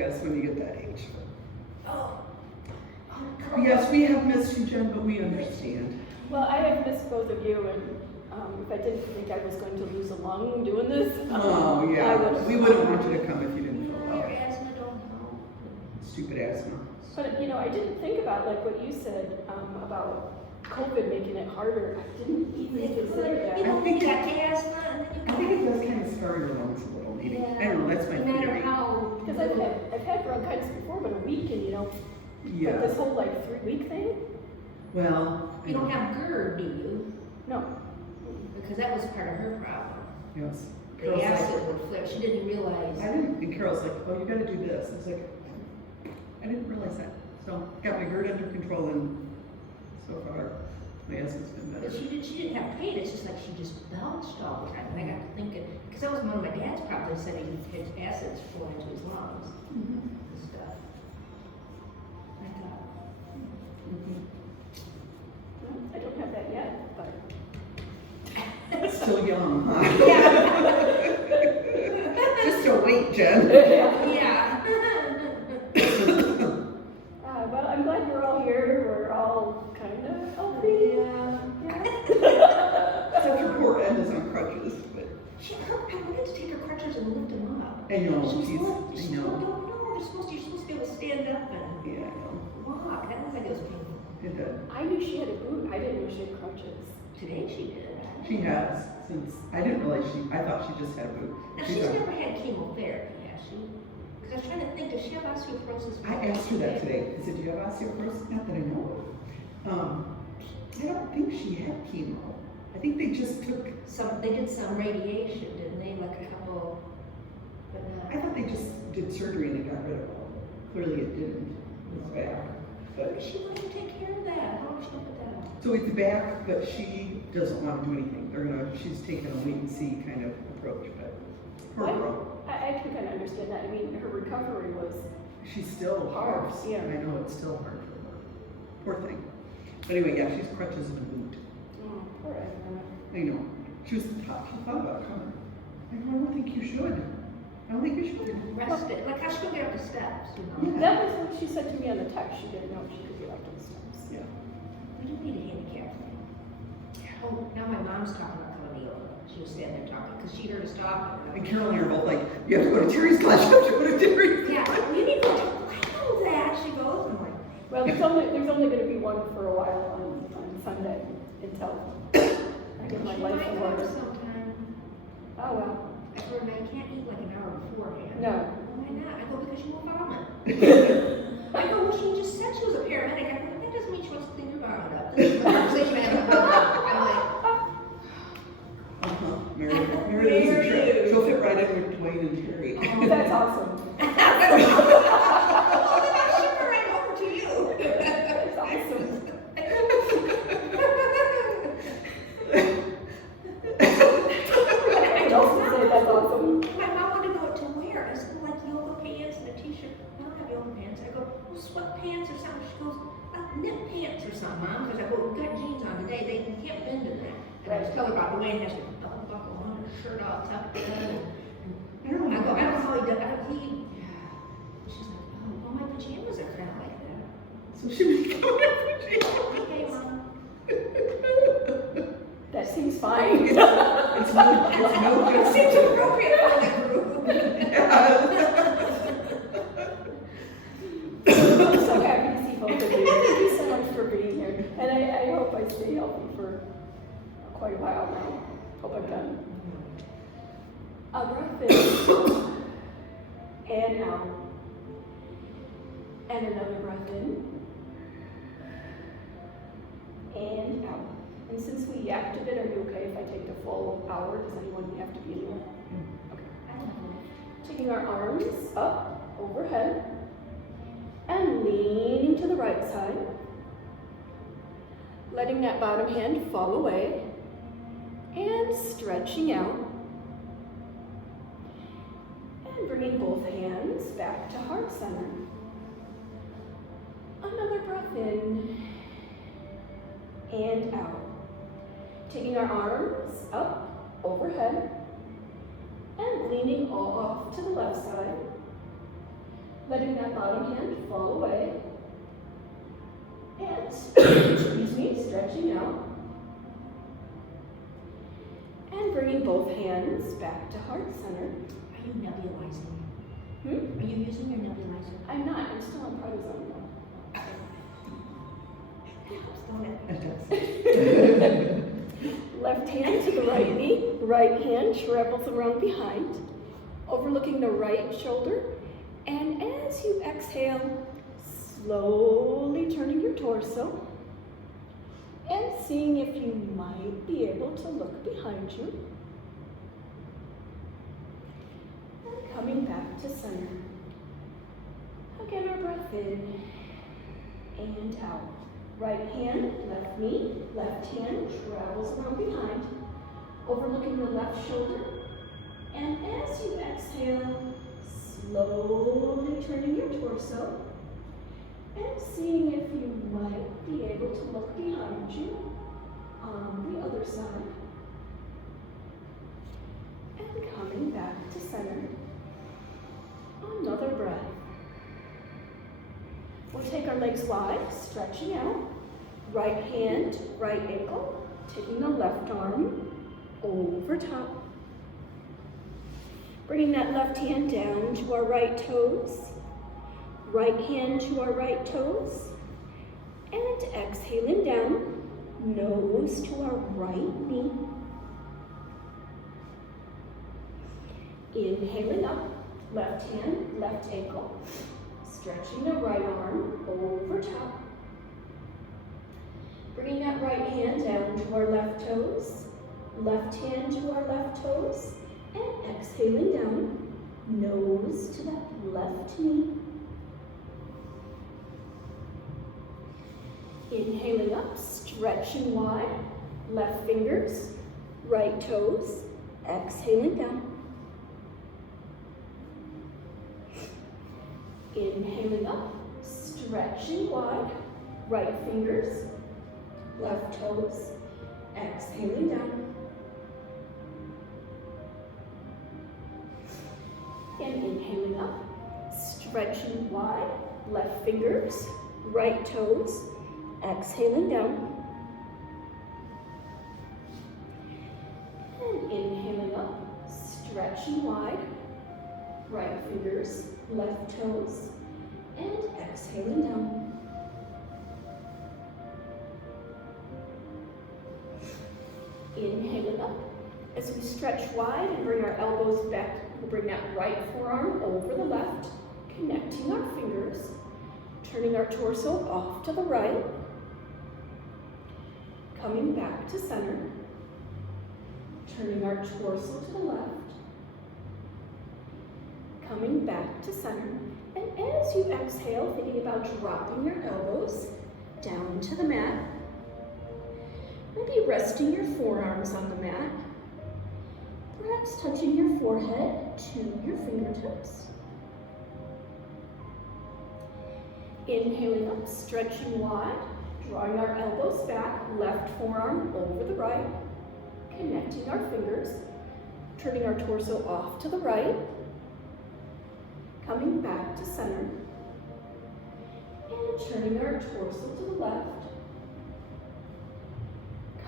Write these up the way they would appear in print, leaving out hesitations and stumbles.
guess, when you get that age. Oh. Yes, we have missed you, Jen, but we understand. Well, I have missed both of you, and if I didn't think I was going to lose a lung doing this, Oh, yeah. We wouldn't want you to come if you didn't feel well. Your asthma don't help. Stupid asthma. but I didn't think about like what you said about COVID making it harder. I didn't even consider that. You know, I think you got asthma, and then you I think it does kind of scar your lungs a little, maybe. Yeah. I don't know, that's my no matter theory. how. Because I've had bronchitis before, but a week, and Yeah. but this whole like 3-week thing. Well, You don't have GERD, do you? No. Because that was part of her problem. Yes. The Carol's like, acid would flare. She didn't realize. I didn't, and Carol's like, oh, you gotta do this. I was like, I didn't realize that. So, got my GERD under control, and so far, my asthma's been But better. she didn't have pain, it's just like she just belched all the time. And I got to thinking, because that was one of my dad's problems, said his acids flowing into his lungs Mhm. and stuff. I thought, Mhm. I don't have that yet, but Still young, huh? yeah. Just a wait, Jen. Yeah. well, I'm glad you're all here. We're all kind of healthy. Yeah. Except your poor Ed is on crutches, but I wanted to take her crutches and lift them up. I know, She's she's, like, I know. No, you're supposed to be able to stand up and Yeah, I know. walk. That was like it was painful. It did. I knew she had a boot. I didn't know she had crutches. Today she did. She has, since, I didn't realize I thought she just had a boot. Now, she's never had chemotherapy, has she? Because I was trying to think, does she have osteoporosis? I asked her that today. I said, do you have osteoporosis? Not that I know of. I don't think she had chemo. I think they just took, They did some radiation, didn't they? Like a couple, but I not. thought they just did surgery and they got rid of it. Clearly it didn't. It was back. But, She wanted to take care of that. How was she gonna put that on? so it's back, but she doesn't want to do anything. She's taking a wait and see kind of approach, but poor girl. I can kind of understand that. I mean, her recovery was. She's still Hard, hard. yeah. I know it's still hard for her. Poor thing. But anyway, yeah, she's crutches and a boot. Poor Edna. I know. She thought about coming. I don't think you should. I don't think you should. Rest it. Like how she could get up the steps, you know? Yeah. That was what she said to me on the text. She didn't know if she could get up to the steps. Yeah. We do need a handicap thing. Oh, now my mom's talking about coming to yoga. She was standing there talking because she heard us talking. And Carol and I are both like, you have to go to Terry's class, you have to go to Terry's Yeah, class. you need to go. I know that. She goes, I'm like, Well, there's only going to be one for a while on Sunday until I get my she life might in go order. sometime. Oh well. I told her, I can't eat like an hour beforehand. No. Why not? I go, because she will vomit. I go, well, she just said she was a paramedic. I go, that doesn't mean she wants to clean your vomit up. This is the conversation I have with her. I'm like, Mary Liz and Terry. She'll fit right in with Dwayne and Terry. Oh, that's awesome. oh, then I'll ship her right over to you. That's awesome. I just to say that's awesome. My mom wanted to know what to wear. I said, well, like yoga pants and a t-shirt. I don't have yoga pants. I go, well, sweatpants or something. She goes, knit pants or something, Mom. Because I go, we've got jeans on today. They can't bend in there. And I was telling her about the way it has to buckle on, her shirt all tucked in. I don't know. I go, I don't know how he does it. She's like, oh, well, my pajamas are kind of like that. So she would go in Okay, Mom. That seems fine. It's no It seems appropriate for the group. I'm so happy to see both of you. Thank you so much for being here. And I hope I stay healthy for quite a while now. Hope I'm done. A breath in and out. And another breath in and out. And since we yacked a bit, are you okay if I take the full hour? Does anyone have to be anywhere? Okay. Taking our arms up overhead and leaning to the right side. Letting that bottom hand fall away and stretching out. And bringing both hands back to heart center. Another breath in and out. Taking our arms up overhead and leaning all off to the left side. letting that bottom hand fall away. And, excuse me, stretching out. And bringing both hands back to heart center. Are you nebulizing? Hmm? Are you using your nebulizer? I'm not, I'm still on prednisone though. Left hand to the right knee, right hand travels around behind, overlooking the right shoulder, and as you exhale, slowly turning your torso and seeing if you might be able to look behind you. And coming back to center. Again, our breath in and out. Right hand, left knee, left hand travels around behind, overlooking the left shoulder. And as you exhale, slowly turning your torso and seeing if you might be able to look behind you on the other side. And coming back to center. Another breath. We'll take our legs wide, stretching out. Right hand, right ankle, taking the left arm over top. Bringing that left hand down to our right toes. Right hand to our right toes. And exhaling down, nose to our right knee. Inhaling up, left hand, left ankle. Stretching the right arm over top. Bringing that right hand down to our left toes. Left hand to our left toes. And exhaling down, nose to that left knee. Inhaling up, stretching wide. Left fingers, right toes. Exhaling down. Inhaling up, stretching wide, right fingers, left toes, exhaling down. And inhaling up, stretching wide, left fingers, right toes, exhaling down. And inhaling up, stretching wide, right fingers, left toes, and exhaling down. Inhaling up. As we stretch wide and bring our elbows back, we'll bring that right forearm over the left, connecting our fingers, turning our torso off to the right, coming back to center, turning our torso to the left, coming back to center, and as you exhale, thinking about dropping your elbows down to the mat, maybe resting your forearms on the mat, perhaps touching your forehead to your fingertips. Inhaling up, stretching wide, drawing our elbows back, left forearm over the right, connecting our fingers, turning our torso off to the right, coming back to center, and turning our torso to the left,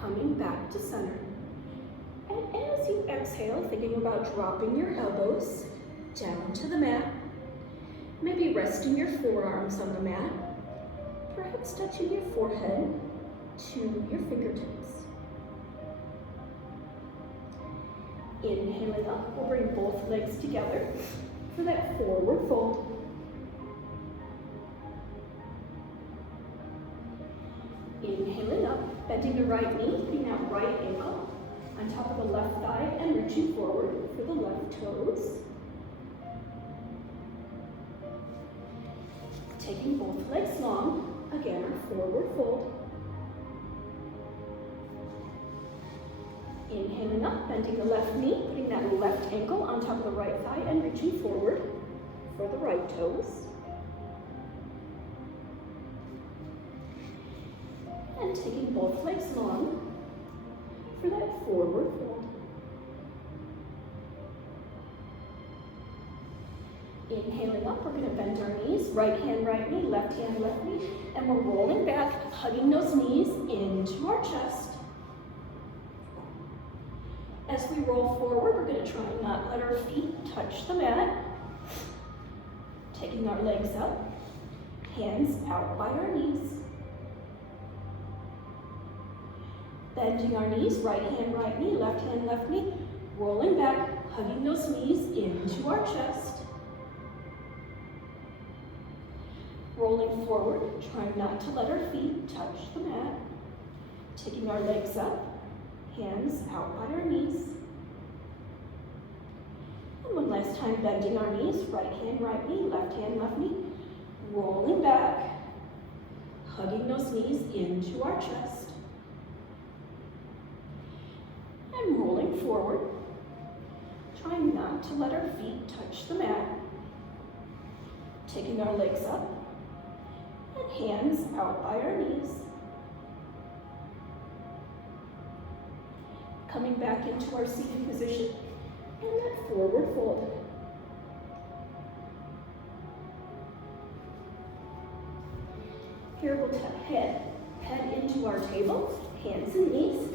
coming back to center. And as you exhale, thinking about dropping your elbows down to the mat, maybe resting your forearms on the mat, perhaps touching your forehead to your fingertips. Inhaling up, we'll bring both legs together for that forward fold. Inhaling up, bending the right knee, putting that right ankle on top of the left thigh and reaching forward for the left toes. Taking both legs long, again our forward fold. Inhaling up, bending the left knee, putting that left ankle on top of the right thigh and reaching forward for the right toes. And taking both legs long for that forward fold. Inhale. inhaling up, we're gonna bend our knees, right knee, left knee, and we're rolling back, hugging those knees into our chest. As we roll forward, we're gonna try and not let our feet touch the mat. Taking our legs up, hands out by our knees. Bending our knees, right knee, left knee, rolling back, hugging those knees into our chest. Rolling forward, trying not to let our feet touch the mat. Taking our legs up, hands out by our knees. And one last time, bending our knees, right knee, left knee, rolling back, hugging those knees into our chest. And rolling forward, trying not to let our feet touch the mat. Taking our legs up, and hands out by our knees. Coming back into our seated position, and that forward fold. Here we'll head into our table, hands and knees.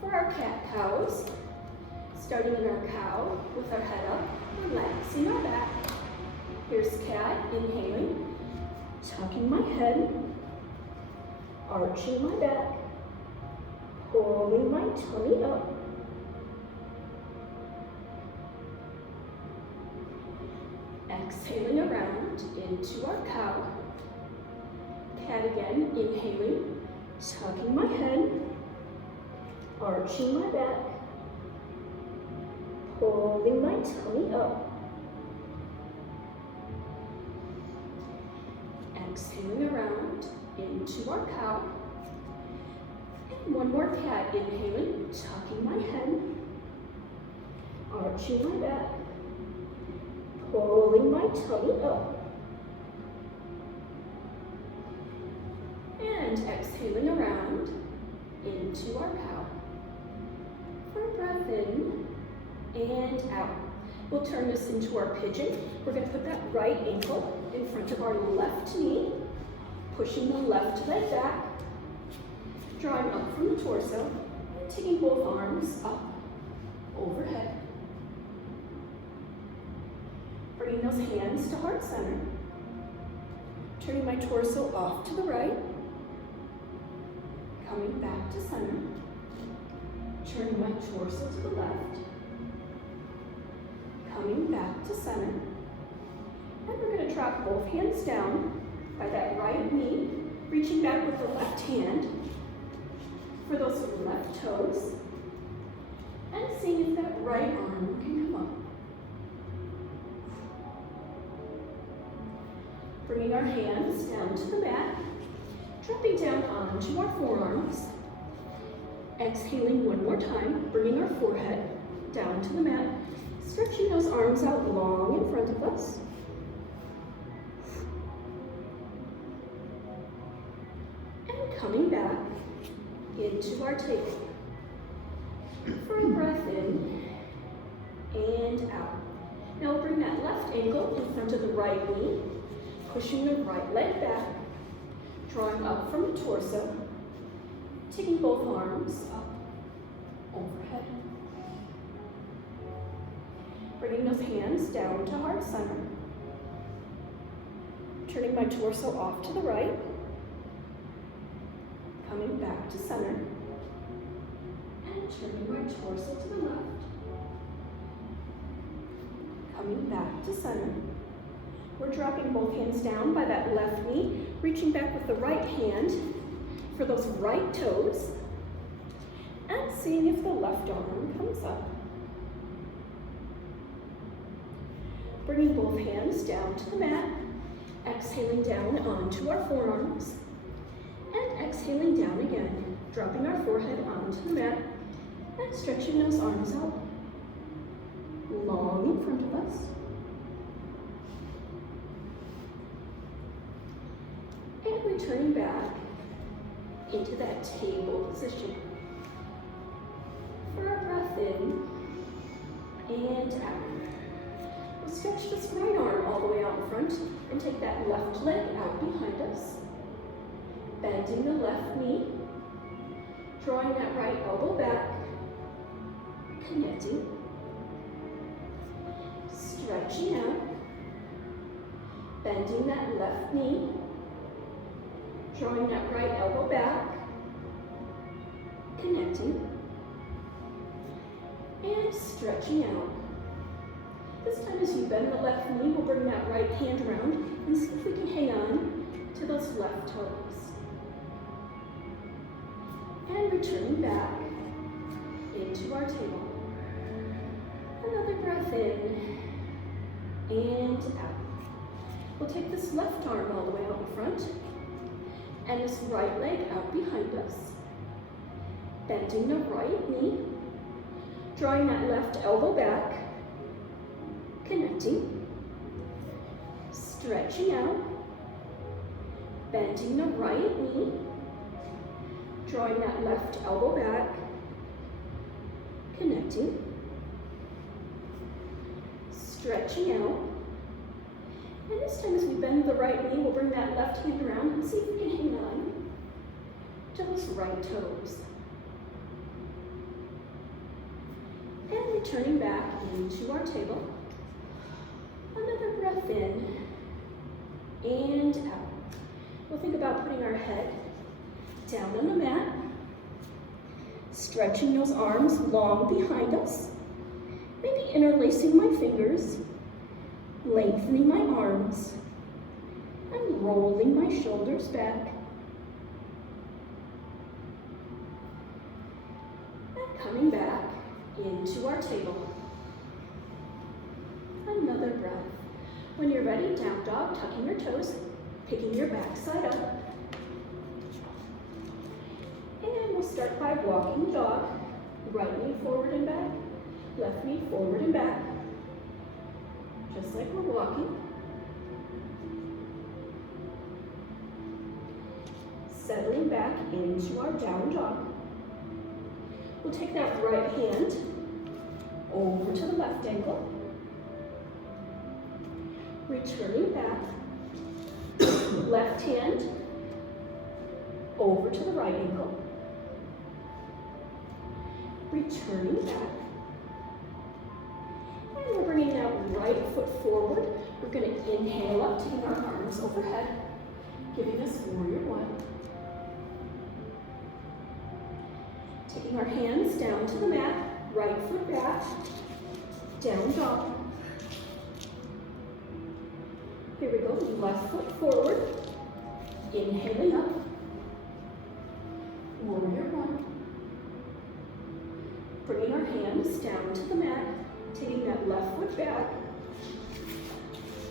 For our cat-cows, starting in our cow with our head up, relaxing our back. Here's cat, inhaling, tucking my head, arching my back, pulling my tummy up. Exhaling around into our cow. Cat again, inhaling, tucking my head, arching my back, pulling my tummy up. Exhaling around into our cow. And one more cat, inhaling, tucking my head, arching my back, pulling my tummy up. And exhaling around into our cow. For a breath in and out. We'll turn this into our pigeon. We're going to put that right ankle in front of our left knee, pushing the left leg back, drawing up from the torso, and taking both arms up, overhead. Bringing those hands to heart center. Turning my torso off to the right, coming back to center. Turning my torso to the left, coming back to center. And we're going to drop both hands down by that right knee, reaching back with the left hand for those left toes, and seeing if that right arm can come up. Bringing our hands down to the mat, dropping down onto our forearms. Exhaling one more time, bringing our forehead down to the mat, stretching those arms out long in front of us. And coming back into our table. For a breath in and out. Now we'll bring that left ankle in front of the right knee, pushing the right leg back, drawing up from the torso, taking both arms up, overhead. Bringing those hands down to heart center. Turning my torso off to the right, coming back to center, and turning my torso to the left, coming back to center. We're dropping both hands down by that left knee, reaching back with the right hand for those right toes, and seeing if the left arm comes up. Bringing both hands down to the mat, exhaling down onto our forearms, and exhaling down again, dropping our forehead onto the mat, and stretching those arms out long in front of us. And returning back into that table position. For our breath in and out. stretch this right arm all the way out in front and take that left leg out behind us. Bending the left knee, drawing that right elbow back, connecting, stretching out, bending that left knee, drawing that right elbow back, connecting, and stretching out. This time as you bend the left knee, we'll bring that right hand around and see if we can hang on to those left toes. And returning back into our table. Another breath in and out. We'll take this left arm all the way out in front and this right leg out behind us. Bending the right knee, drawing that left elbow back, connecting, stretching out, bending the right knee, drawing that left elbow back, connecting, stretching out. And this time as we bend the right knee, we'll bring that left hand around and see if we can hang on to those right toes. And returning back into our table. Another breath in and out. We'll think about putting our head down on the mat, stretching those arms long behind us, maybe interlacing my fingers, lengthening my arms, and rolling my shoulders back. And coming back into our table. Another breath. When you're ready, down dog, tucking your toes, picking your backside up. And we'll start by walking dog. Right knee forward and back, left knee forward and back. Just like we're walking. Settling back into our down dog. We'll take that right hand over to the left ankle. Returning back. Left hand over to the right ankle. Returning back. And we're bringing that right foot forward. We're going to inhale up, taking our arms overhead, giving us warrior one. Taking our hands down to the mat, right foot back, down dog. Here we go, left foot forward, inhaling up, warrior one. Bringing our hands down to the mat, taking that left foot back,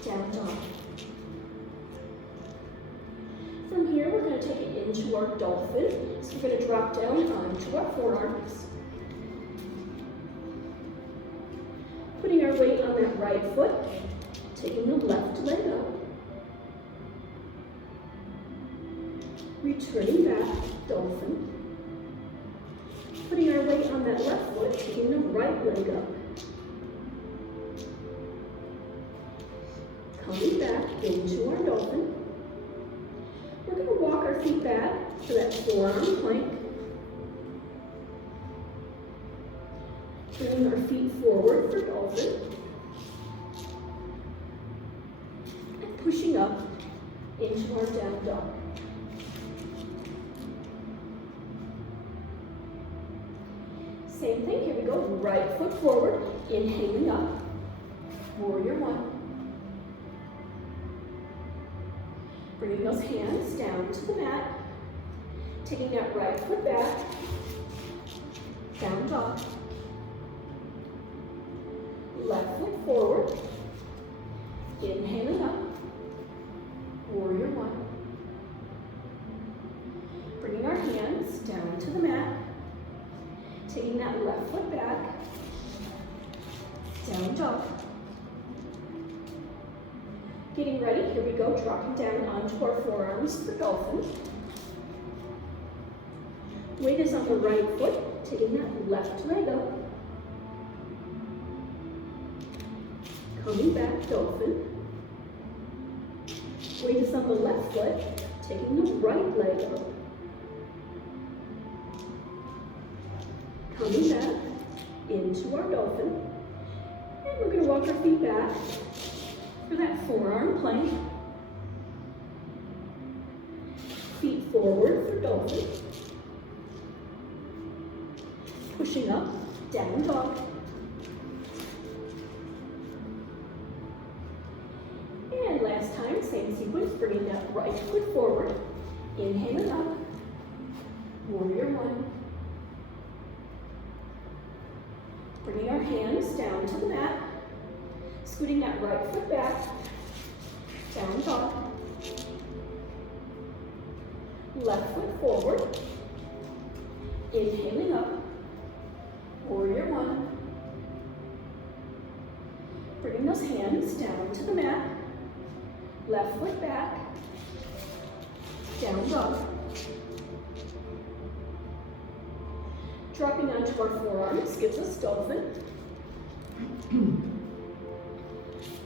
down dog. From here, we're going to take it into our dolphin. So we're going to drop down onto our forearms. Putting our weight on that right foot, taking the left leg up. Returning back, dolphin. Putting our weight on that left foot, taking the right leg up. Coming back into our dolphin. We're going to walk our feet back to that forearm plank. Bringing our feet forward for dolphin. And pushing up into our down dog. Same thing, here we go. Right foot forward, inhaling up. Warrior one. Bringing those hands down to the mat. Taking that right foot back. Down dog. Left foot forward. Inhaling up. Warrior one. Bringing our hands down to the mat. Taking that left foot back. Down dog. Getting ready, here we go, dropping down onto our forearms for dolphin. Weight is on the right foot, taking that left leg up. Coming back, dolphin. Weight is on the left foot, taking the right leg up. Coming back into our dolphin. And we're going to walk our feet back for that forearm plank. Feet forward for dolphin. Pushing up, down dog. And last time, same sequence, bringing that right foot forward. Inhaling up. Warrior one. Bringing our hands down to the mat. Scooting that right foot back. Down dog. Left foot forward. Inhaling up. Warrior one. Bringing those hands down to the mat. Left foot back. Down dog. Dropping onto our forearms gives us dolphin.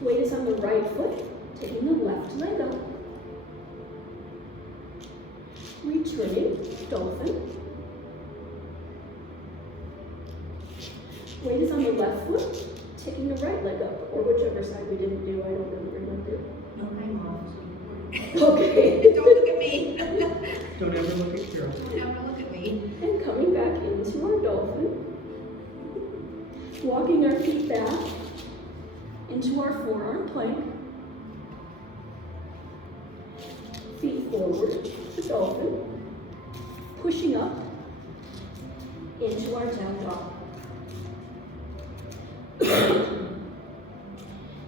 Weight is on the right foot, taking the left leg up. Returning, dolphin. Weight is on the left foot, taking the right leg up, or whichever side we didn't do, I don't really remember. No, I'm off. Okay. Don't look at me. Don't ever look at Carol. Don't ever look at me. And coming back into our dolphin. Walking our feet back into our forearm plank. Feet forward to dolphin. Pushing up into our down dog.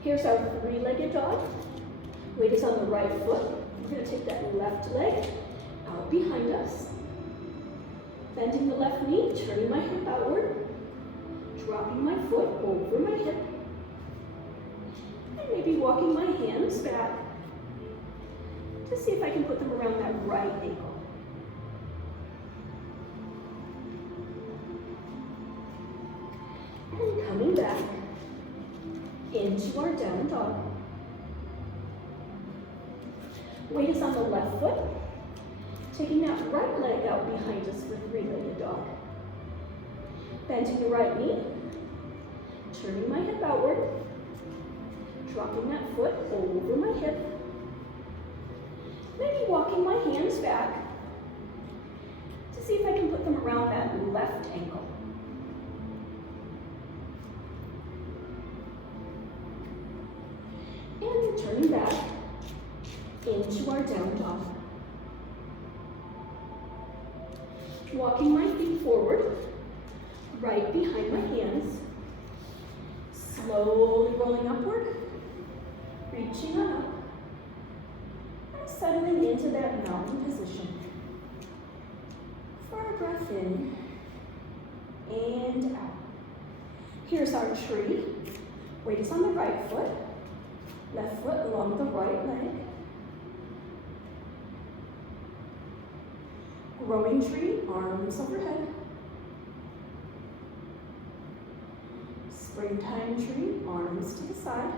Here's our three-legged dog. Weight is on the right foot. We're going to take that left leg out behind us. Bending the left knee, turning my hip outward. Dropping my foot over my hip. And maybe walking my hands back to see if I can put them around that right ankle. And coming back into our down dog. Weight is on the left foot. Taking that right leg out behind us for three-legged dog. Bending the right knee. Turning my hip outward. Dropping that foot over my hip. Maybe walking my hands back to see if I can put them around that left ankle. And turning back into our down dog. Walking my feet forward, right behind my hands. Slowly rolling upward, reaching on up, and settling into that mountain position. For a breath in, and out. Here's our tree. Weight is on the right foot, left foot along the right leg. Growing tree, arms overhead. Springtime tree, arms to the side.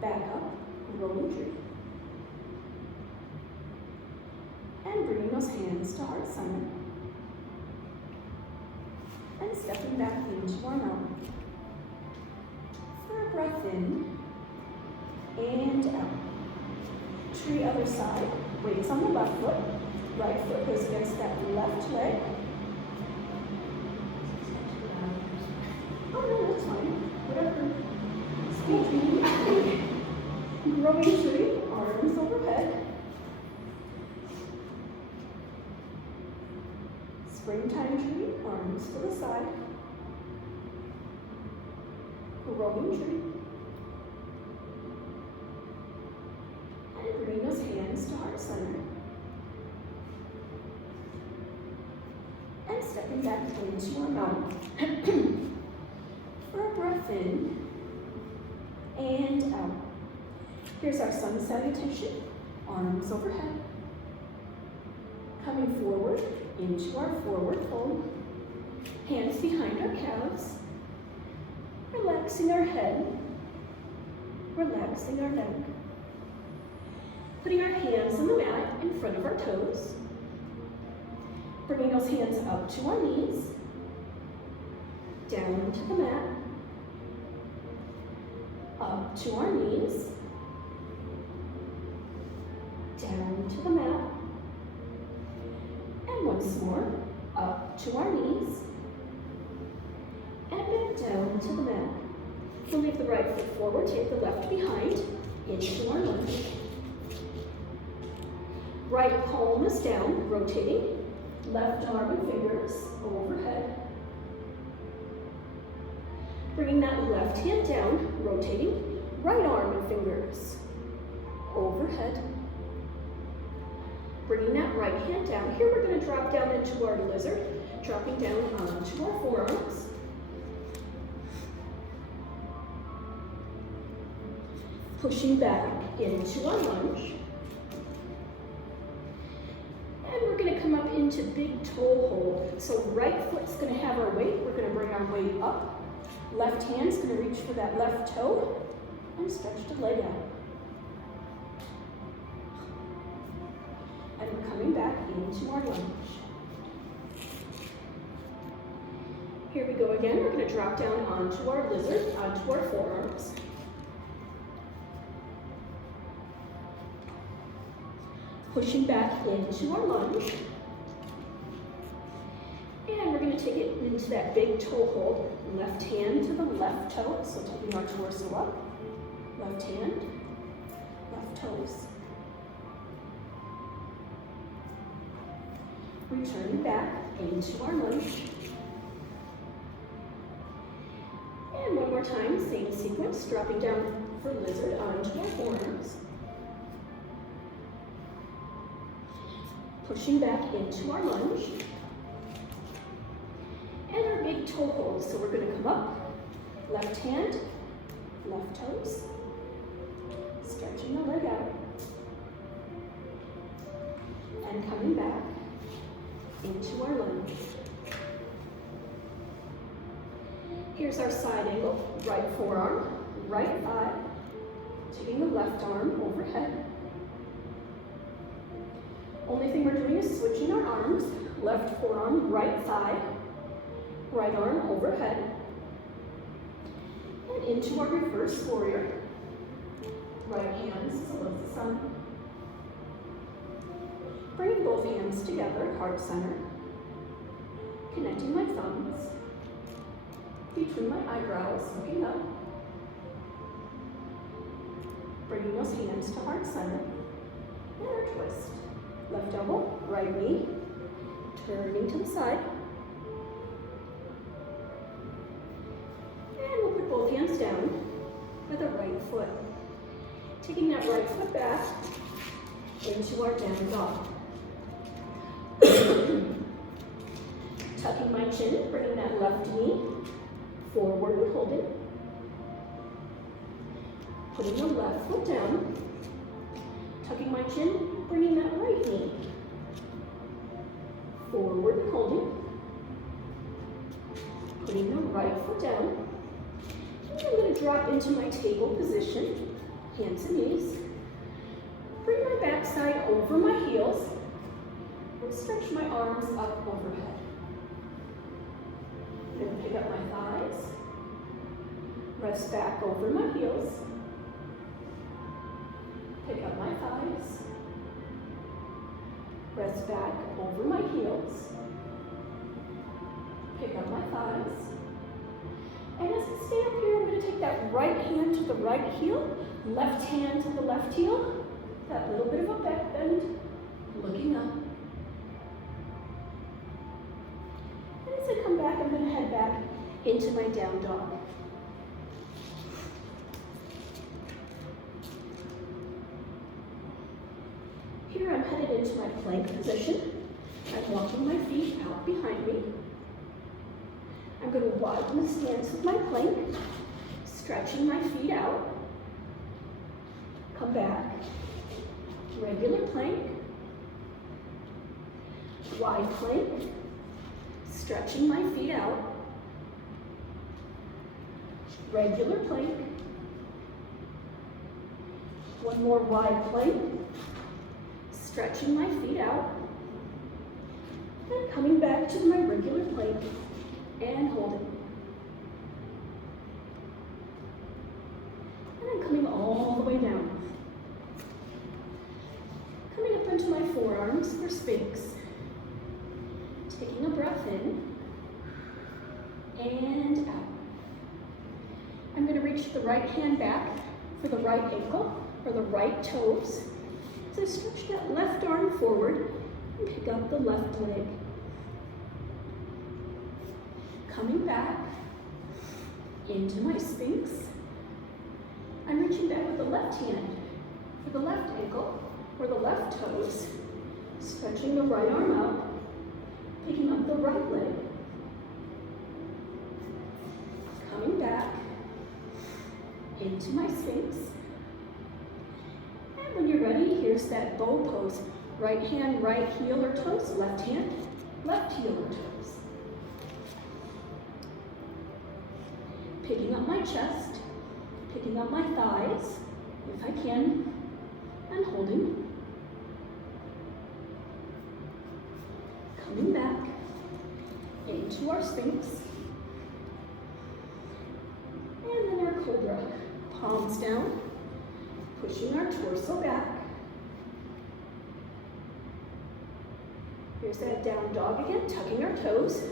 Back up, rolling tree. And bringing those hands to heart center. And stepping back into our mountain. For a breath in, and out. Tree other side, weight is on the left foot. Right foot goes against that left leg. Oh no, that's fine. Whatever. Speed. Growing tree, arms overhead. Springtime tree, arms to the side. Growing tree. And bring those hands to heart center. And stepping back into our mountain. For a breath in and out. Here's our sun salutation, arms overhead. Coming forward into our forward fold. Hands behind our calves. And Relaxing our head, relaxing our neck. Putting our hands on the mat in front of our toes. Bringing those hands up to our knees, down to the mat, up to our knees, down to the mat, and once more, up to our knees, and back down to the mat. So leave the right foot forward, take the left behind, into our lunge. Right palm is down, rotating, left arm and fingers overhead. Bringing that left hand down, rotating, right arm and fingers overhead. Bringing that right hand down. Here we're going to drop down into our lizard, dropping down onto our forearms. Pushing back into our lunge. And we're going to come up into big toe hold. So right foot's going to have our weight. We're going to bring our weight up. Left hand's going to reach for that left toe and stretch the leg out. And we're coming back into our lunge. Here we go again. We're going to drop down onto our lizard, onto our forearms. Pushing back into our lunge. And we're going to take it into that big toe hold. Left hand to the left toe, so taking our torso up. Left hand, left toes. Returning back into our lunge. And one more time, same sequence, dropping down for lizard onto our forearms. Pushing back into our lunge. And our big toe hold. So we're going to come up, left hand, left toes, stretching the leg out. And coming back into our lunge. Here's our side angle, right forearm, right thigh, taking the left arm overhead. Only thing we're doing is switching our arms, left forearm, right thigh, right arm overhead, and into our reverse warrior. Right hands above the sun. Bringing both hands together, heart center. Connecting my thumbs between my eyebrows, looking up. Bringing those hands to heart center. And our twist. Left elbow, right knee, turning to the side. And we'll put both hands down with the right foot. Taking that right foot back into our down dog. Tucking my chin, bringing that left knee forward and holding. Putting the left foot down. Tucking my chin, bringing that right knee forward and holding. Putting the right foot down. And I'm going to drop into my table position, hands and knees. Bring my backside over my heels and stretch my arms up overhead. Then pick up my thighs, rest back over my heels. Pick up my thighs, rest back over my heels, pick up my thighs, and as I stay up here, I'm going to take that right hand to the right heel, left hand to the left heel, that little bit of a back bend, looking up. And as I come back, I'm going to head back into my down dog. Here I'm headed into my plank position. I'm walking my feet out behind me. I'm going to widen the stance of my plank, stretching my feet out. Come back. Regular plank. Wide plank. Stretching my feet out. regular plank. One more wide plank. Stretching my feet out. And coming back to my regular plank and holding. And I'm coming all the way down. Coming up into my forearms for Sphinx. Taking a breath in and out. I'm going to reach the right hand back for the right ankle or the right toes. So I stretch that left arm forward and pick up the left leg. Coming back into my Sphinx. I'm reaching back with the left hand for the left ankle or the left toes. Stretching the right arm out, picking up the right leg. Coming back into my Sphinx. And when you're ready, here's that bow pose. Right hand, right heel or toes, left hand, left heel or toes. Picking up my chest, picking up my thighs, if I can, and holding. Coming back into our Sphinx. And then our Cobra. Palms down, pushing our torso back. Here's that down dog again, tucking our toes,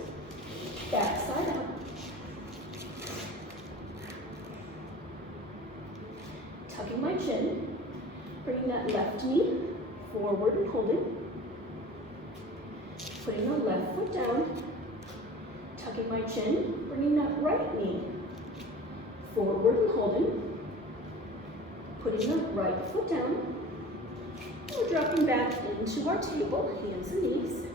back side out. Tucking my chin, bringing that left knee forward and holding. Putting the left foot down, tucking my chin, bringing that right knee forward and holding. Putting the right foot down. We're dropping back into our table, hands and knees.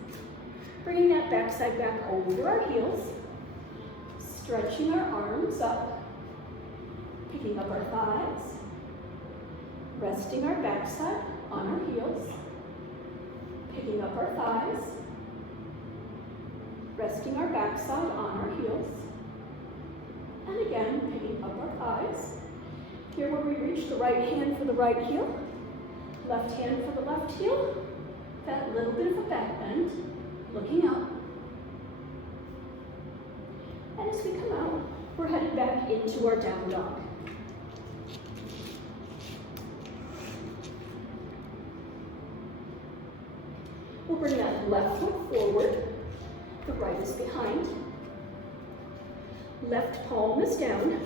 Bringing that backside back over our heels. Stretching our arms up. Picking up our thighs. Resting our backside on our heels. Picking up our thighs. Resting our backside on our heels. And again, picking up our thighs. Here where we reach the right hand for the right heel, left hand for the left heel, that little bit of a back bend, looking up. And as we come out, we're headed back into our down dog. We'll bring that left foot forward, the right is behind. Left palm is down,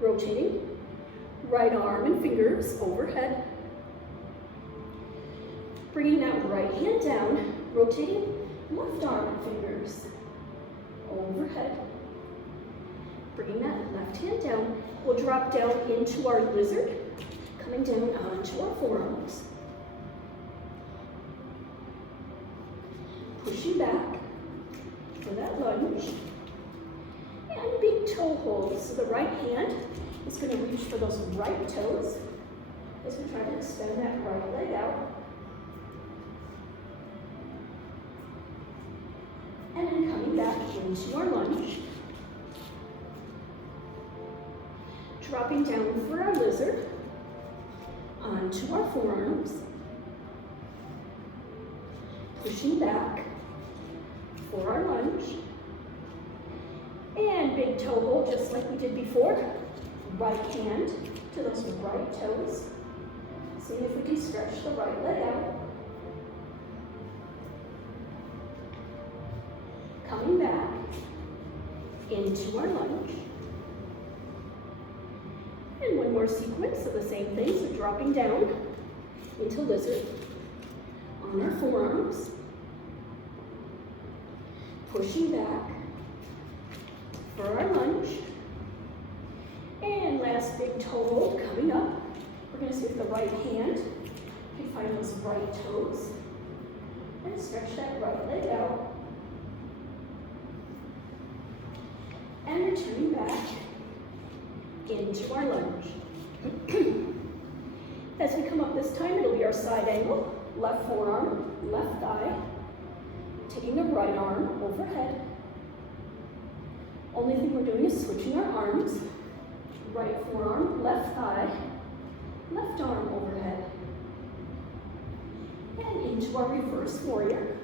rotating. Right arm and fingers overhead. Bringing that right hand down, rotating left arm and fingers overhead. Bringing that left hand down, we'll drop down into our lizard, coming down onto our forearms. Pushing back for that lunge. And big toe holds, so the right hand is going to reach for those right toes as we try to extend that right leg out. And then coming back into our lunge. Dropping down for our lizard, onto our forearms. Pushing back for our lunge. And big toe hold just like we did before. Right hand to those right toes. Seeing if we can stretch the right leg out. Coming back into our lunge. And one more sequence of the same thing, so dropping down into lizard on our forearms. Pushing back for our lunge. And last big toe hold coming up. We're going to see if the right hand can find those right toes. And stretch that right leg out. And returning back into our lunge. As we come up this time, it'll be our side angle. Left forearm, left thigh. Taking the right arm overhead. Only thing we're doing is switching our arms. Right forearm, left thigh, left arm overhead. And into our reverse warrior.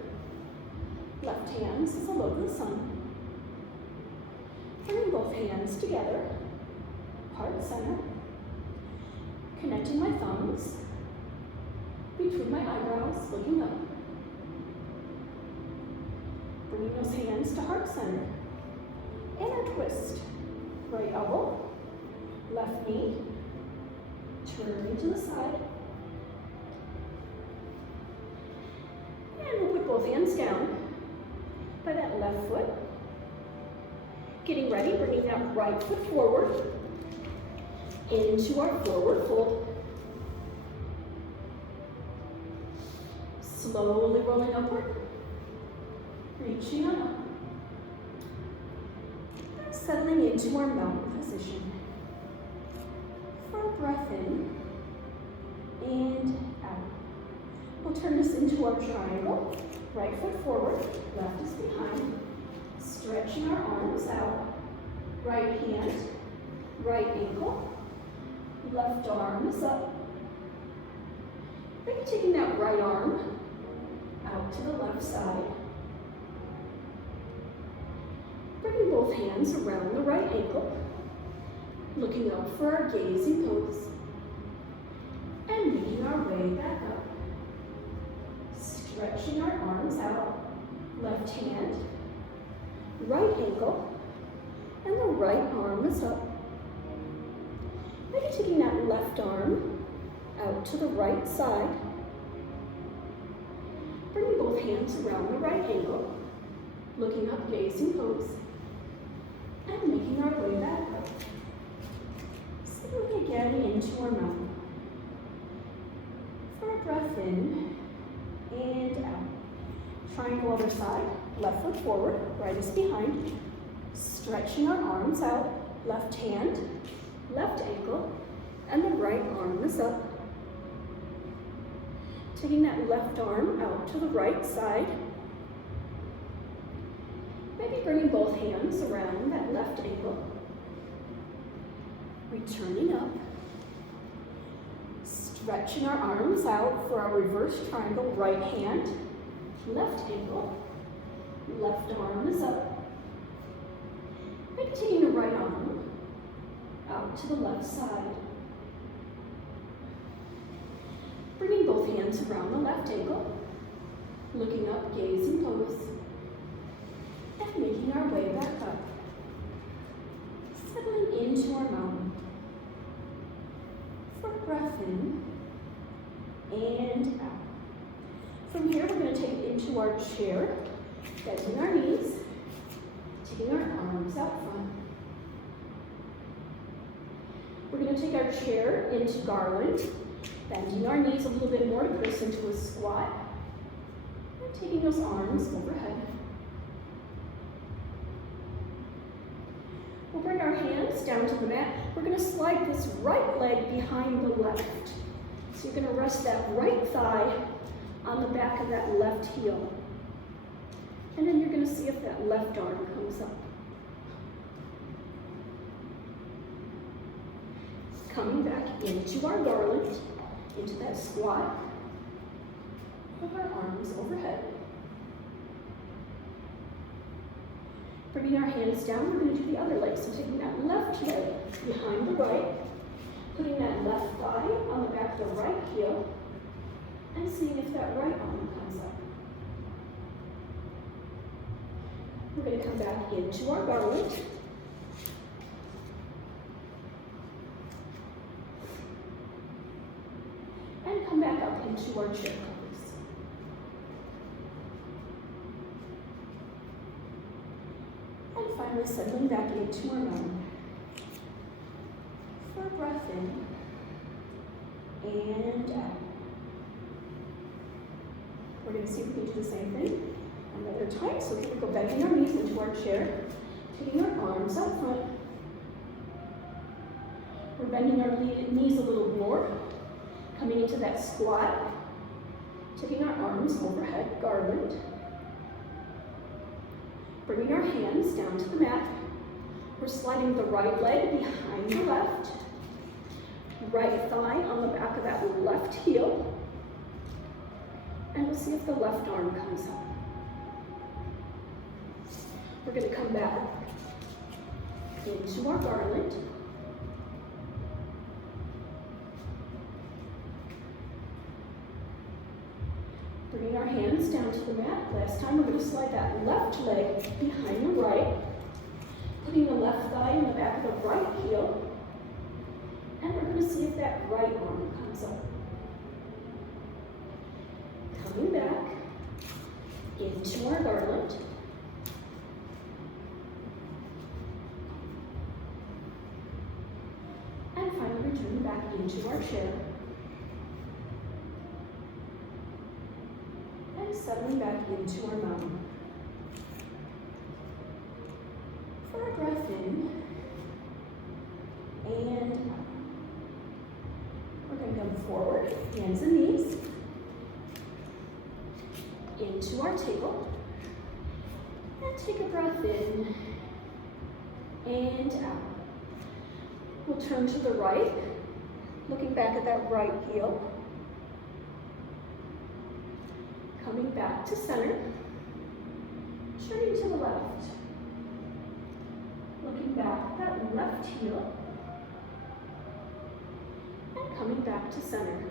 Left hand is below the sun. Bringing both hands together, heart center. Connecting my thumbs between my eyebrows, looking up. Bringing those hands to heart center. And our twist. Right elbow, left knee, turning to the side. And we'll put both hands down by that left foot. Getting ready, bringing that right foot forward into our forward fold. Slowly rolling upward, reaching on up. And settling into our mountain position. For a breath in and out. We'll turn this into our triangle. Right foot forward, left is behind. Stretching our arms out. Right hand, right ankle, left arm is up. Maybe taking that right arm out to the left side. Bringing both hands around the right ankle, looking up for our gazing pose, and making our way back up. Stretching our arms out, left hand, right ankle, and the right arm is up. Maybe taking that left arm out to the right side. Bringing both hands around the right ankle, looking up, gazing pose, and making our way back up. Settling again into our mountain. For a breath in and out. Triangle other side, left foot forward, right is behind. Stretching our arms out, left hand, left ankle, and the right arm is up. Taking that left arm out to the right side. Maybe bringing both hands around that left ankle. Returning up. Stretching our arms out for our reverse triangle, right hand, left ankle, left arm is up. Maybe taking the right arm out to the left side. Bringing both hands around the left ankle, looking up, gazing pose, and making our way back up. Settling into our mountain. For a breath in and out. From here, we're going to take it into our chair, bending our knees, taking our arms out front. We're going to take our chair into garland, bending our knees a little bit more to put us into a squat, and taking those arms overhead. We'll bring our hands down to the mat. We're going to slide this right leg behind the left. So you're going to rest that right thigh on the back of that left heel. And then you're going to see if that left arm comes up. Coming back into our garland, into that squat, with our arms overhead. Bringing our hands down, we're going to do the other leg. So taking that left leg behind the right, putting that left thigh on the back of the right heel, and seeing if that right arm comes up. We're going to come back into our garland. And come back up into our chair pose. And finally settling back into our mountain. For a breath in and out. We're going to see if we can do the same thing another time. So here we go, bending our knees into our chair, taking our arms out front. We're bending our knees a little more, coming into that squat, taking our arms overhead, garland. Bringing our hands down to the mat. We're sliding the right leg behind the left. Right thigh on the back of that left heel. And we'll see if the left arm comes up. We're going to come back into our garland. Bringing our hands down to the mat. Last time we're going to slide that left leg behind the right. Putting the left thigh in the back of the right heel. And we're going to see if that right arm comes up. Coming back into our garland. And finally returning back into our chair. And settling back into our mountain. For a breath in and out. We're going to come forward, hands and knees, into our table, and take a breath in and out. We'll turn to the right, looking back at that right heel, coming back to center, turning to the left, looking back at that left heel, and coming back to center.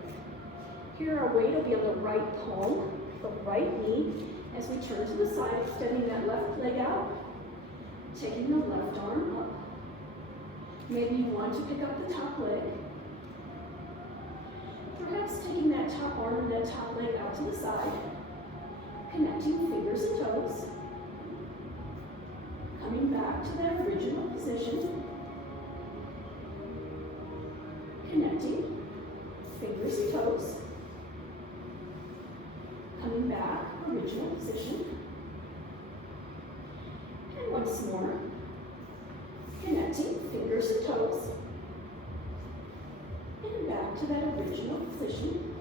Here our weight will be on the right palm, the right knee, as we turn to the side, extending that left leg out, taking the left arm up. Maybe you want to pick up the top leg. Perhaps taking that top arm and that top leg out to the side, connecting fingers and toes, coming back to that original position, connecting fingers and toes, coming back, original position, and once more, connecting fingers and toes, and back to that original position.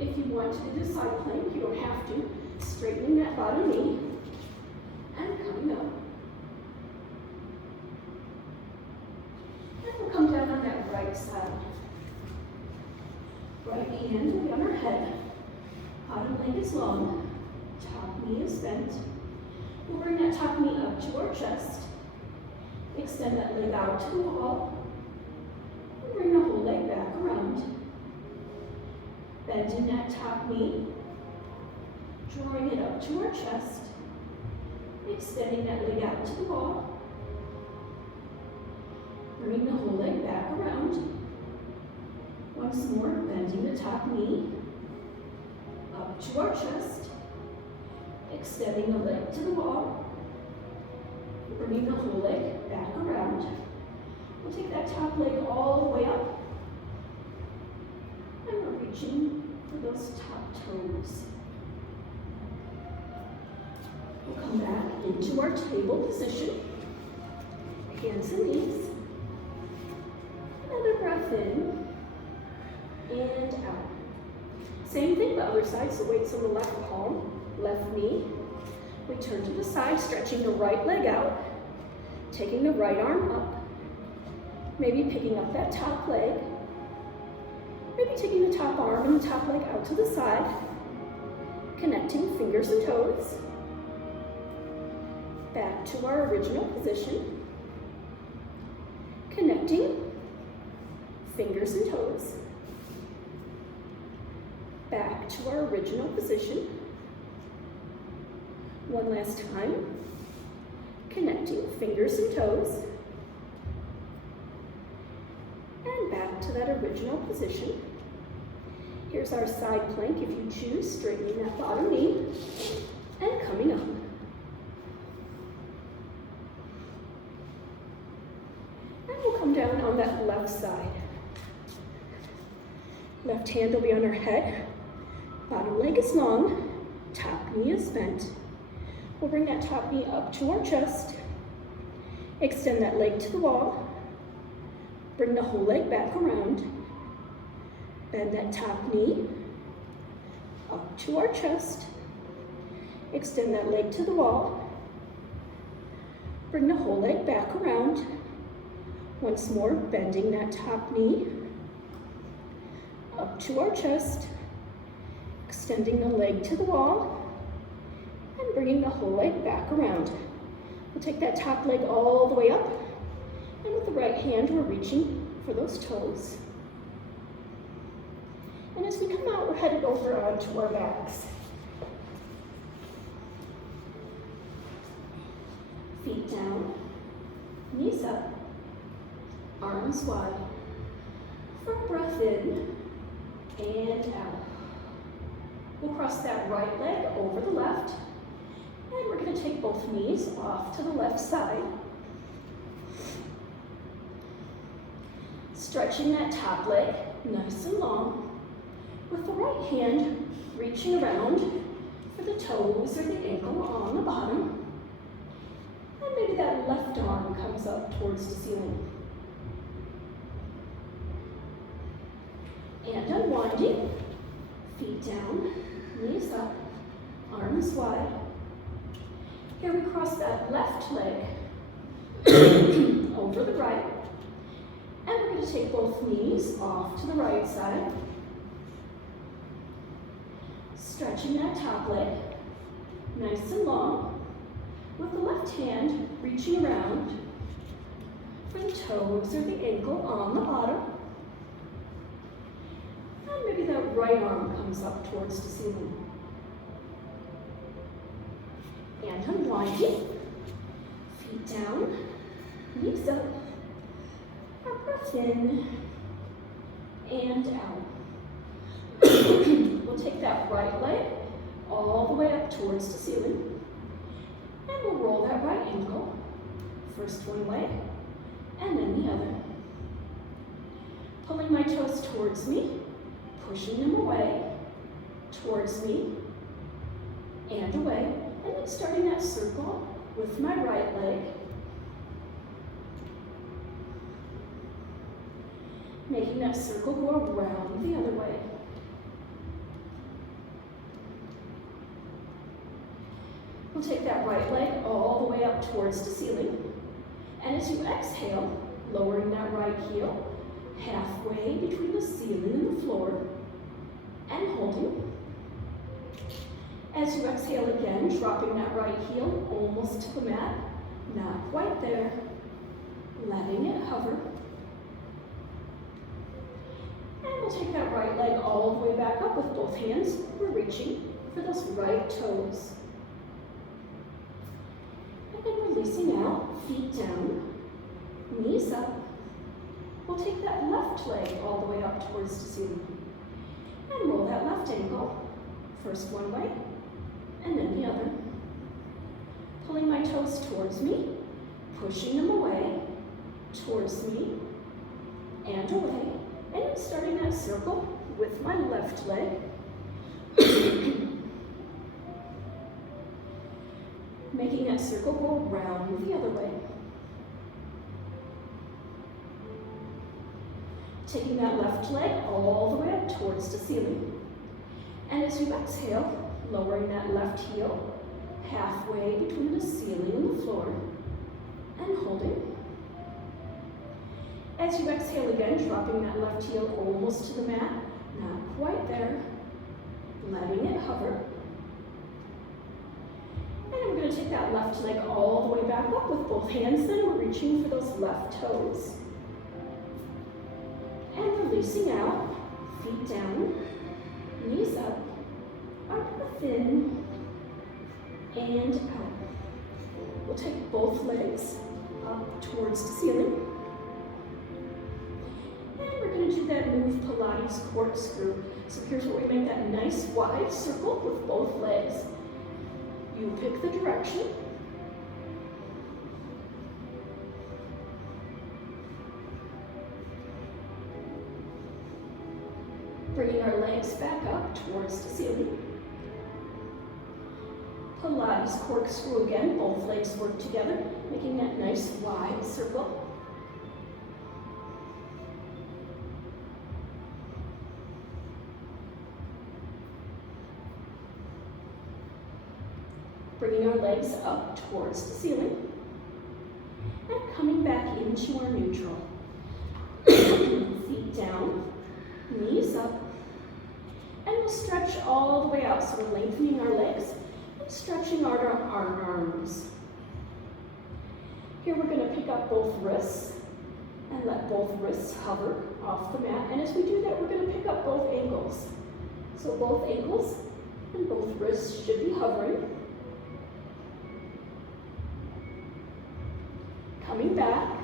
If you want to do the side plank, you don't have to. Straightening that bottom knee, and coming up. And we'll come down on that right side. Right hand will be on our head. Bottom leg is long, top knee is bent. We'll bring that top knee up to our chest. Extend that leg out to the wall. And bring the whole leg back around. Bending that top knee. Drawing it up to our chest. Extending that leg out to the wall. Bringing the whole leg back around. Once more, bending the top knee. Up to our chest, extending the leg to the wall, bringing the whole leg back around. We'll take that top leg all the way up, and we're reaching for those top toes. We'll come back into our table position, hands and knees. Another breath in and out. Same thing the other side, so weight's on the left palm, left knee. We turn to the side, stretching the right leg out, taking the right arm up, maybe picking up that top leg, maybe taking the top arm and the top leg out to the side, connecting fingers and toes, back to our original position, connecting fingers and toes, back to our original position. One last time, connecting fingers and toes, and back to that original position. Here's our side plank if you choose, straightening that bottom knee, and coming up. And we'll come down on that left side. Left hand will be on our head. Bottom leg is long, top knee is bent. We'll bring that top knee up to our chest. Extend that leg to the wall. Bring the whole leg back around. Bend that top knee up to our chest. Extend that leg to the wall. Bring the whole leg back around. Once more, bending that top knee up to our chest, extending the leg to the wall, and bringing the whole leg back around. We'll take that top leg all the way up, and with the right hand, we're reaching for those toes. And as we come out, we're headed over onto our backs. Feet down, knees up, arms wide. For a breath in and out. We'll cross that right leg over the left, and we're going to take both knees off to the left side. Stretching that top leg nice and long, with the right hand reaching around for the toes or the ankle on the bottom, and maybe that left arm comes up towards the ceiling. And unwinding, feet down, knees up, arms wide. Here we cross that left leg over the right, and we're going to take both knees off to the right side. Stretching that top leg, nice and long, with the left hand reaching around for the toes or the ankle on the bottom. And maybe that right arm comes up towards the ceiling. And unwinding, feet down, knees up, our breath in and out. We'll take that right leg all the way up towards the ceiling, and we'll roll that right ankle, first one way, and then the other. Pulling my toes towards me, pushing them away, towards me, and away, and then starting that circle with my right leg. Making that circle go around the other way. We'll take that right leg all the way up towards the ceiling. And as you exhale, lowering that right heel halfway between the ceiling and the floor, and holding. As you exhale again, dropping that right heel almost to the mat, not quite there, letting it hover. And we'll take that right leg all the way back up with both hands. We're reaching for those right toes. And then releasing out, feet down, knees up. We'll take that left leg all the way up towards the ceiling. And roll that left ankle, first one way, and then the other. Pulling my toes towards me, pushing them away, towards me, and away. And then starting that circle with my left leg. Making that circle go around the other way. Taking that left leg all the way up towards the ceiling. And as you exhale, lowering that left heel halfway between the ceiling and the floor, and holding. As you exhale again, dropping that left heel almost to the mat, not quite there, letting it hover. And then we're going to take that left leg all the way back up with both hands, then we're reaching for those left toes. And releasing out, feet down, knees up, our breath in, and out. We'll take both legs up towards the ceiling. And we're going to do that move Pilates corkscrew. So here's where we make that nice wide circle with both legs. You pick the direction. Bringing our legs back up towards the ceiling. Pilates corkscrew again, both legs work together, making that nice wide circle. Bringing our legs up towards the ceiling. Coming back into our neutral. Feet down, knees up, and we'll stretch all the way out. So we're lengthening our legs and stretching out our arms. Here we're going to pick up both wrists and let both wrists hover off the mat. And as we do that, we're going to pick up both ankles. So both ankles and both wrists should be hovering. Coming back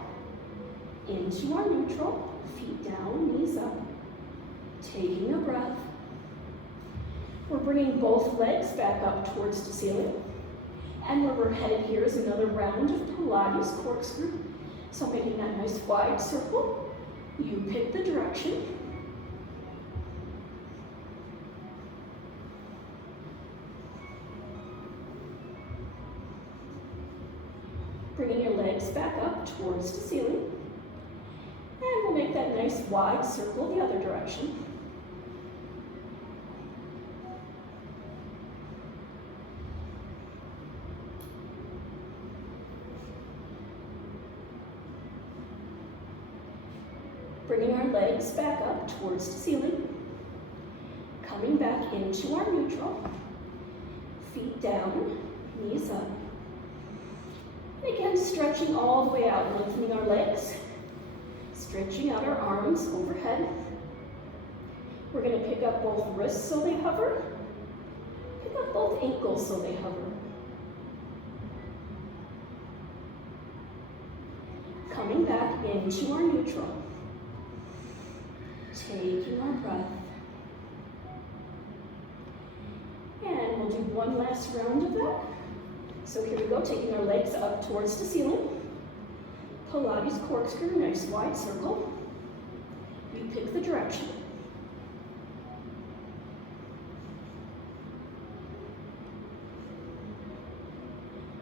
into our neutral, feet down, knees up, taking a breath. We're bringing both legs back up towards the ceiling. And where we're headed here is another round of Pilates corkscrew. So making that nice wide circle, you pick the direction. Bringing your legs back up towards the ceiling. And we'll make that nice wide circle the other direction. Bringing our legs back up towards the ceiling. Coming back into our neutral. Feet down, knees up. And again, stretching all the way out, lengthening our legs. Stretching out our arms overhead. We're going to pick up both wrists so they hover. Pick up both ankles so they hover. Coming back into our neutral. Taking our breath. And we'll do one last round of that. So here we go, taking our legs up towards the ceiling. Pilates corkscrew, nice wide circle. You pick the direction.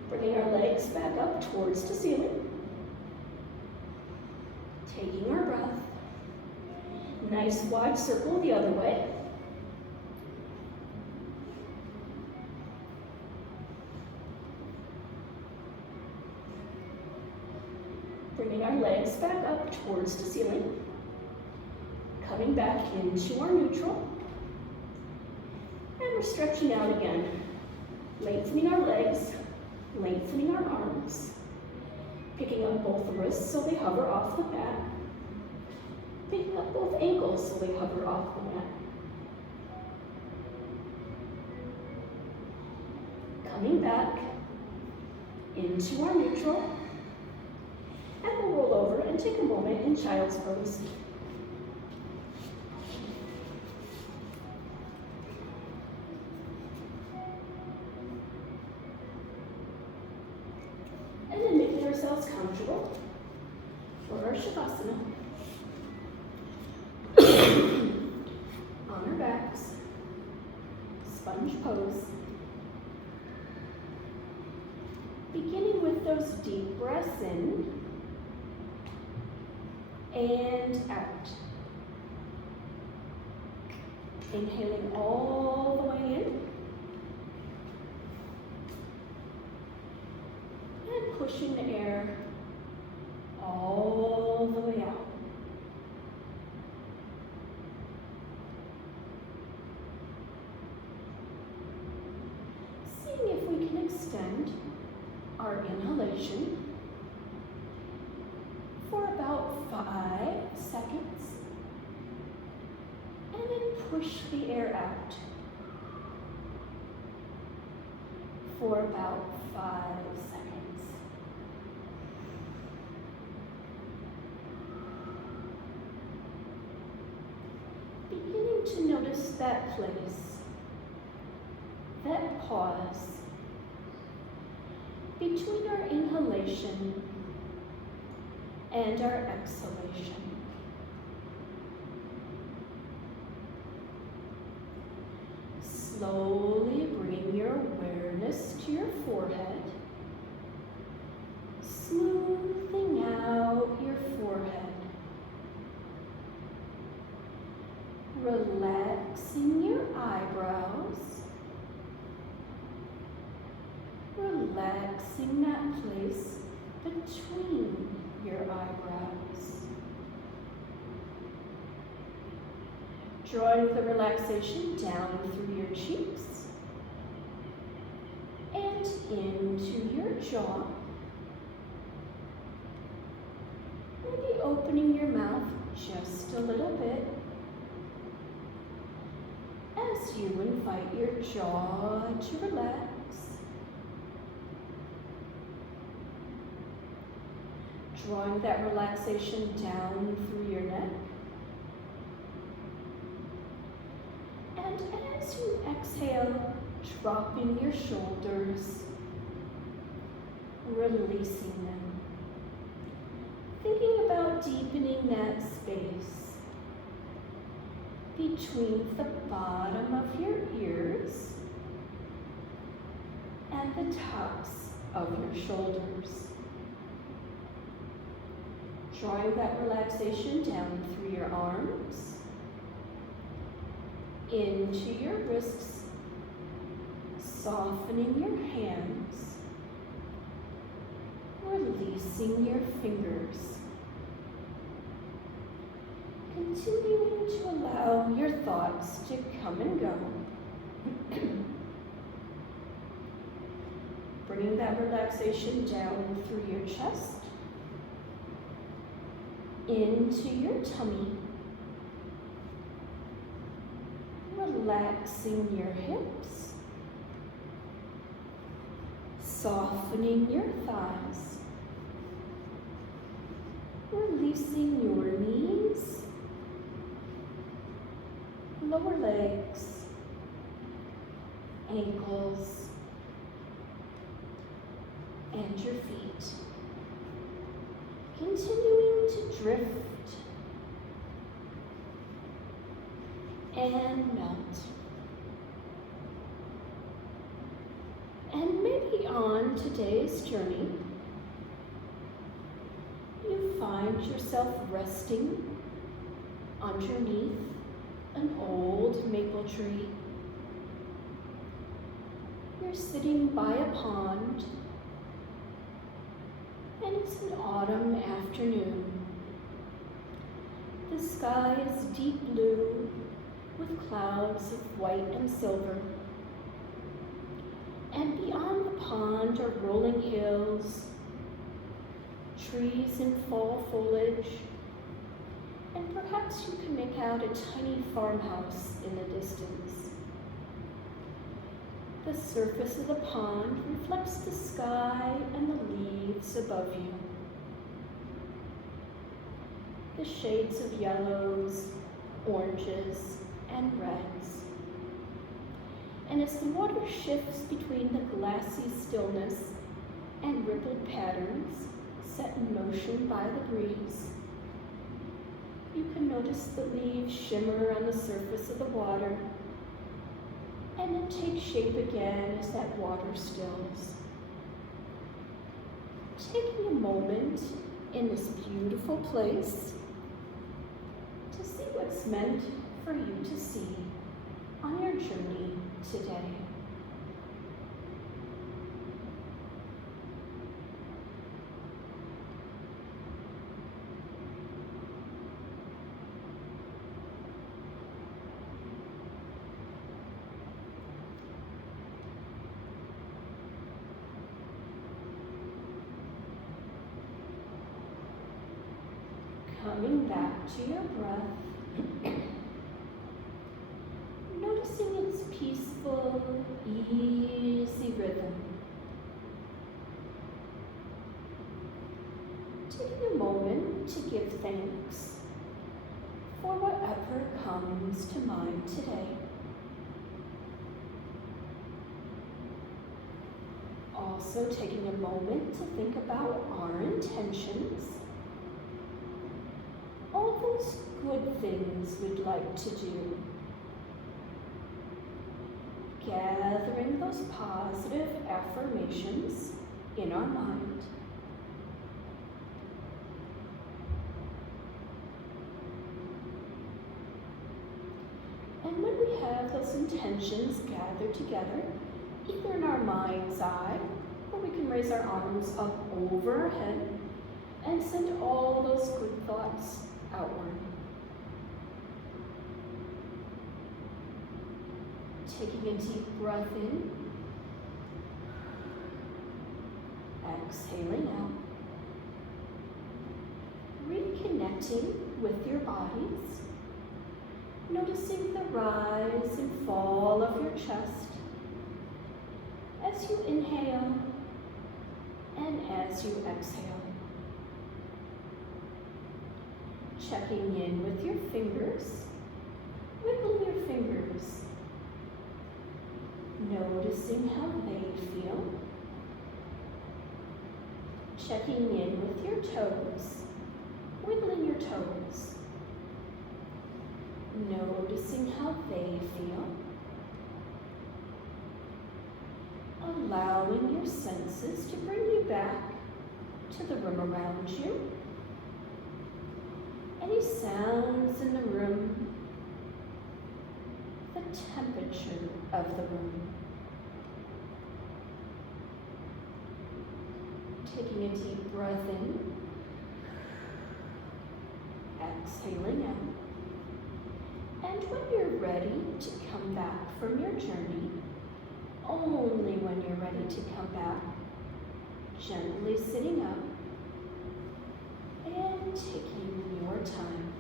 Bringing our legs back up towards the ceiling. Taking our breath. Nice wide circle the other way. Bringing our legs back up towards the ceiling. Coming back into our neutral. And we're stretching out again. Lengthening our legs, lengthening our arms. Picking up both wrists so they hover off the mat. Picking up both ankles so they hover off the mat. Coming back into our neutral. And we'll roll over and take a moment in child's pose. And then making ourselves comfortable for our Shavasana. On our backs, sponge pose. Beginning with those deep breaths in and out. Inhaling all the way in and pushing the air all the way out. Seeing if we can extend our inhalation for about 5 seconds, and then push the air out for about 5 seconds. Beginning to notice that place, that pause between our inhalation and our exhalation. Slowly bringing your awareness to your forehead, smoothing out your forehead, relaxing your eyebrows, relaxing that place between your eyebrows. Drawing the relaxation down through your cheeks and into your jaw. Maybe opening your mouth just a little bit as you invite your jaw to relax. Drawing that relaxation down through your neck. And as you exhale, dropping your shoulders, releasing them. Thinking about deepening that space between the bottom of your ears and the tops of your shoulders. Drawing that relaxation down through your arms, into your wrists, softening your hands, releasing your fingers. Continuing to allow your thoughts to come and go. Bringing that relaxation down through your chest, into your tummy, relaxing your hips, softening your thighs, releasing your knees, lower legs, ankles, and your feet. Continuing to drift and melt. And maybe on today's journey, you find yourself resting underneath an old maple tree. You're sitting by a pond, and it's an autumn afternoon. The sky is deep blue with clouds of white and silver. And beyond the pond are rolling hills, trees in fall foliage, and perhaps you can make out a tiny farmhouse in the distance. The surface of the pond reflects the sky and the leaves above you. The shades of yellows, oranges, and reds. And as the water shifts between the glassy stillness and rippled patterns set in motion by the breeze, you can notice the leaves shimmer on the surface of the water and then take shape again as that water stills. Taking a moment in this beautiful place to see what's meant for you to see on your journey today. Coming back to your breath, noticing its peaceful, easy rhythm. Taking a moment to give thanks for whatever comes to mind today. Also taking a moment to think about our intentions. All those good things we'd like to do. Gathering those positive affirmations in our mind. And when we have those intentions gathered together, either in our mind's eye, or we can raise our arms up over our head, and send all those good thoughts outward. Taking a deep breath in, exhaling out, reconnecting with your bodies, noticing the rise and fall of your chest as you inhale and as you exhale. Checking in with your fingers, wiggling your fingers, noticing how they feel. Checking in with your toes, wiggling your toes, noticing how they feel. Allowing your senses to bring you back to the room around you. Any sounds in the room, the temperature of the room. Taking a deep breath in, exhaling out. And when you're ready to come back from your journey, only when you're ready to come back, gently sitting up and taking your time.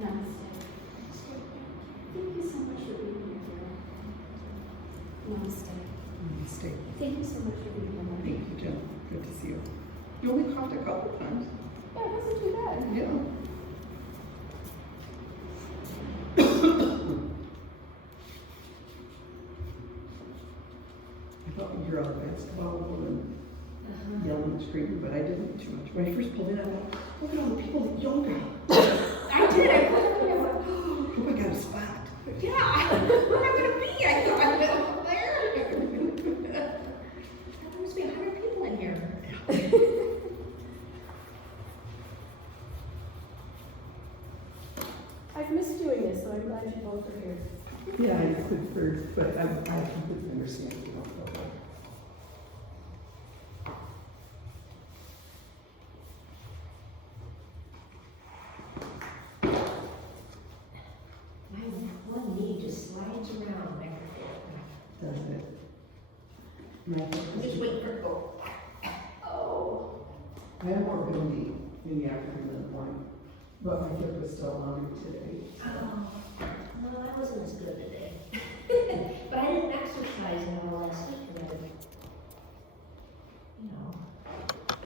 Namaste. Thank you so much for being here, Vera. Namaste. Namaste. Thank you so much for being here, Mom. Thank you, Jen. Good to see you. You only coughed a couple times. Yeah, it wasn't too bad. Yeah. I thought you'd hear all the basketball and yelling and screaming, but I didn't too much. When I first pulled in, I thought, look at all the people at yoga. I did. I was Hope I got a spot. yeah. Where am I going to be? I thought I was up there. There must be 100 people in here. I've missed doing this, so I'm glad you both are here. Yeah, it's good first, but I completely understand if you don't feel well. My one knee just slides around back and Does it? My forth. I'm just waiting for it to go. Oh. I have more ability in the afternoon than the morning, but my hip was still on me today. Oh, no, I wasn't as good today. But I didn't exercise at all last week.